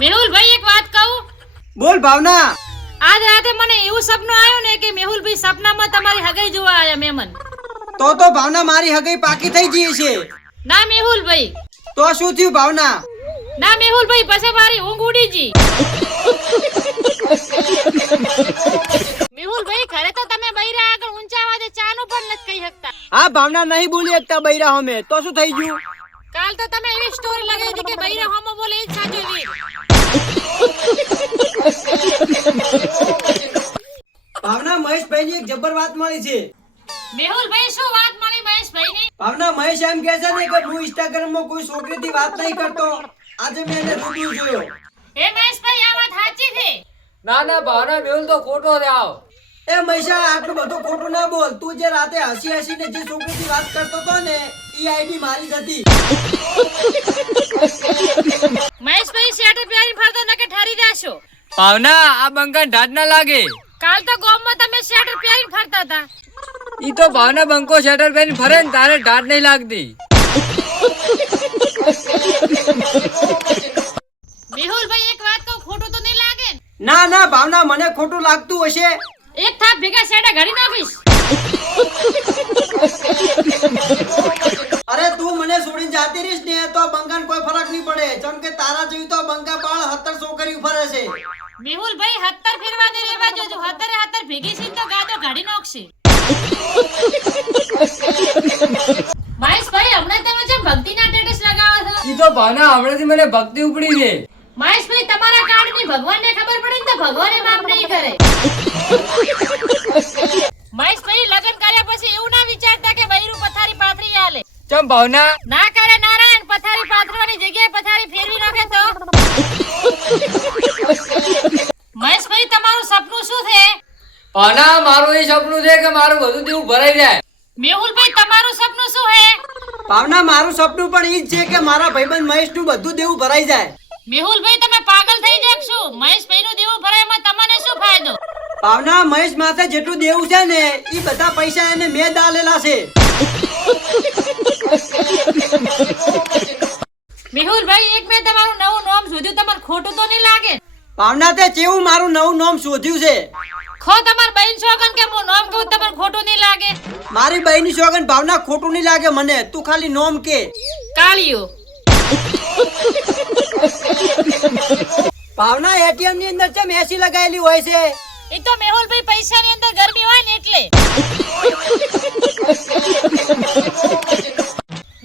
મેહુલભાઈ એક વાત કહું? બોલ ભાવના. આજ રાતે મને એવું સપનું આવ્યું ને કે મેહુલભાઈ સપનામાં તમારી હગાઈ જોવા આવ્યા મહેમાન. તો ભાવના મારી હગાઈ પાકી થઈ ગઈ છે. ના મેહુલભાઈ. તો શું થયું ભાવના? ના મેહુલભાઈ પછી મારી ઊંઘ ઉડી ગઈ. મેહુલભાઈ ઘરે તો તમે બૈરા આગળ ઊંચા અવાજે ચાનું પણ નથી કહી શકતા. હા ભાવના નહીં બોલી શકતા બૈરા અમે. તો શું થઈ ગયું? કાલ તો તમે એવી સ્ટોરી લગાવી હતી કે બૈરા હોમો બોલે એ જ સાચું વીર. ભાવના મહેશભાઈ ની એક જબર વાત મળી છે. મેહુલભાઈ શું વાત મળી મહેશભાઈની? ભાવના મહેશ એમ કહે છે ને કે હું ઇન્સ્ટાગ્રામ માં કોઈ છોકરીથી વાત નહીં કરતો. આજે મેં એને રૂબરૂ જોયો. એ મહેશભાઈ આ વાત સાચી છે? ના ના ભાવના મેહુલ તો ખોટો રહ્યો. એ મહેશા આટલું બધું ખોટું ના બોલ. તું જે રાતે હસીને જે છોકરીથી વાત કરતો હતો ને ઈ આઈડી મારી જ હતી. મહેશભાઈ શેઠ પ્યારી ફરતો ન કે ઠરી જાશો. ભાવના આ બંકા ઢાટ ના લાગે. કાલ તો ગામમાં તમે શેઠ પ્યારી ફરતા હતા. ઈ તો ભાવના બંકો શેટર પહેરી ફરે ને તારે ઢાટ નહીં લાગતી. મેહુલભાઈ એક વાત કહું, ખોટું તો નહીં લાગે? ના ના ભાવના મને ખોટું લાગતું હશે. એક થાપ ભેગા શેઠે ઘડી નાખીશ. અરે તું મને છોડીને જાતી રહીશ ને તો બંકાને કોઈ ફરક નહીં પડે. જેમ કે તારા જેવી તો બંકા પાળ 17 છોકરીઓ ફરે છે. મેહુલભાઈ 17 ફેરવા દે રેવા જોજો. 17 ભેગી છે તો ગાદો ઘડી નાખશે. મહેશભાઈ હમણાં તમે જેમ ભક્તિના સ્ટેટસ લગાવો છો. ઈ તો ભાવના હમણાંથી મને ભક્તિ ઉપડી છે. મહેશભાઈ તમારા કાર્ડની ભગવાનને ખબર પડી ને તો ભગવાને માફ નહીં કરે. મહેશભાઈ લગ્ન કર્યા પછી એવું ના વિચારતા કે બૈરું પથારી પાથરી આલે. ચમ ભાવના? ના કરે નારાયણ, પથારી પાથરવાની જગ્યાએ પથારી ફેરવી નાખે તો. મહેશભાઈ તમારું સપનું શું છે? ભાવના મારું એ સપનું છે કે મારું બધું દેવું ભરાઈ જાય. મેહુલભાઈ તમારું સપનું શું છે? ભાવના મારું સપનું પણ ઈ જ છે કે મારા ભાઈબંધ મહેશનું બધું દેવું ભરાઈ જાય. મેહુલભાઈ તમે પાગલ થઈ જાગશો. મહેશભાઈનું દેવું ભરાયમાં તમને શું ફાયદો? ભાવના મહેશ માથે જેટલું દેવું છે ને ઈ બધા પૈસા એને મેં દાલેલા છે. મેહુલભાઈ એક મેં તમારું નવું નામ શોધ્યું, તમને ખોટું તો નહીં લાગે? ભાવના તે કેવું મારું નવું નામ શોધ્યું છે. ખો તમાર બહેન સોગન કે હું નામ કહું તમને ખોટું નહીં લાગે? મારી બહેની સોગન ભાવના ખોટું નહીં લાગે મને. તું ખાલી નામ કે. કાળિયો. ભાવના એટીએમ ની અંદર ચમ એસી લગાવેલી હોય છે. એ તો મેહુલભાઈ પૈસાની અંદર ગરમી હોય ને એટલે.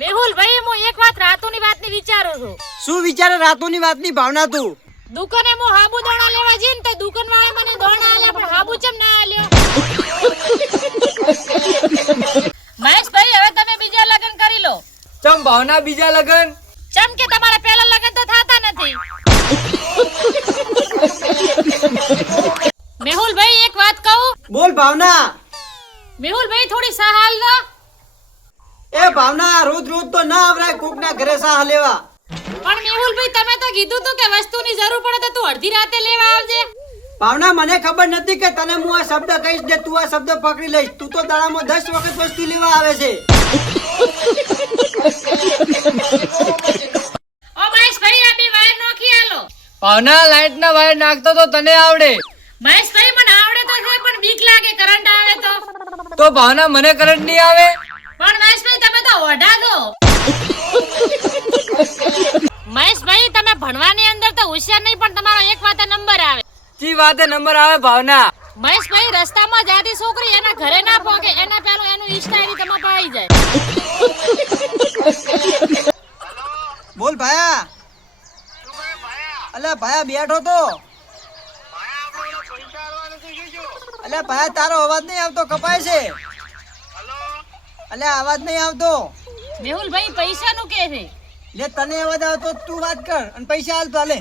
મેહુલભાઈ હું એક વાત રાતોની વાતની વિચારું છું. શું વિચારે રાતોની વાતની ભાવના તું? દુકાને હું હાબુ દોણા લેવા જઈને તો દુકાનવાળા મને દોણા આલ્યા પણ હાબુ ચમ ના આલ્યો. મહેશભાઈ હવે તમે બીજા લગ્ન કરી લો. ચમ ભાવના બીજા લગન? ચમ કે તમારા પહેલા લગ્ન તો થતા નથી. મેહુલભાઈ એક વાત કહું? બોલ ભાવના. મેહુલભાઈ થોડી સહાલ દો. એ ભાવના રોજ રોજ તો ના આવરાય કોકના ઘરે સાહ લેવા. પણ મેહુલભાઈ તમે તો કીધું તું કે વસ્તુની જરૂર પડે તો તું અડધી રાતે લેવા આવજે. ભાવના મને ખબર નથી કે તને હું આ શબ્દ કહીશ ને તું આ શબ્દ પકડી લઈશ. તું તો દાડામાં 10 વખત વસ્તુ લેવા આવે છે. ઓ મહેશભાઈ આ બે વાયર નોખી આલો. ભાવના લાઈટ ના વાયર નાખતો તો તને આવડે. મહેશભાઈ મને આવડે તો છે પણ બીક લાગે કરંટ આવે તો. તો ભાવના મને કરંટ નહીં આવે. પણ મહેશભાઈ તમે તો ઓઢા દો. મહેશભાઈ તમે ભણવાની અંદર તો હોશિયાર નહીં પણ તમારો એક વાતે નંબર આવે. જી વાતે નંબર આવે ભાવના. મહેશભાઈ રસ્તામાં જાતી છોકરી એના ઘરે ના પહોંચે એના પહેલું એનું ઇન્સ્ટા આઈડી તમારે પાઈ જાય. બોલ ભાયા. અલ્યા ભાયા બેઠો તો. અલ્યા ભાયા તારો અવાજ નહીં આવતો, કપાય છે. અલ્યા અવાજ નહીં આવતો. મેહુલભાઈ પૈસા નું કે છે? લે તને અવાજ આવતો તું વાત કર અને પૈસા હાલ તો હાલે.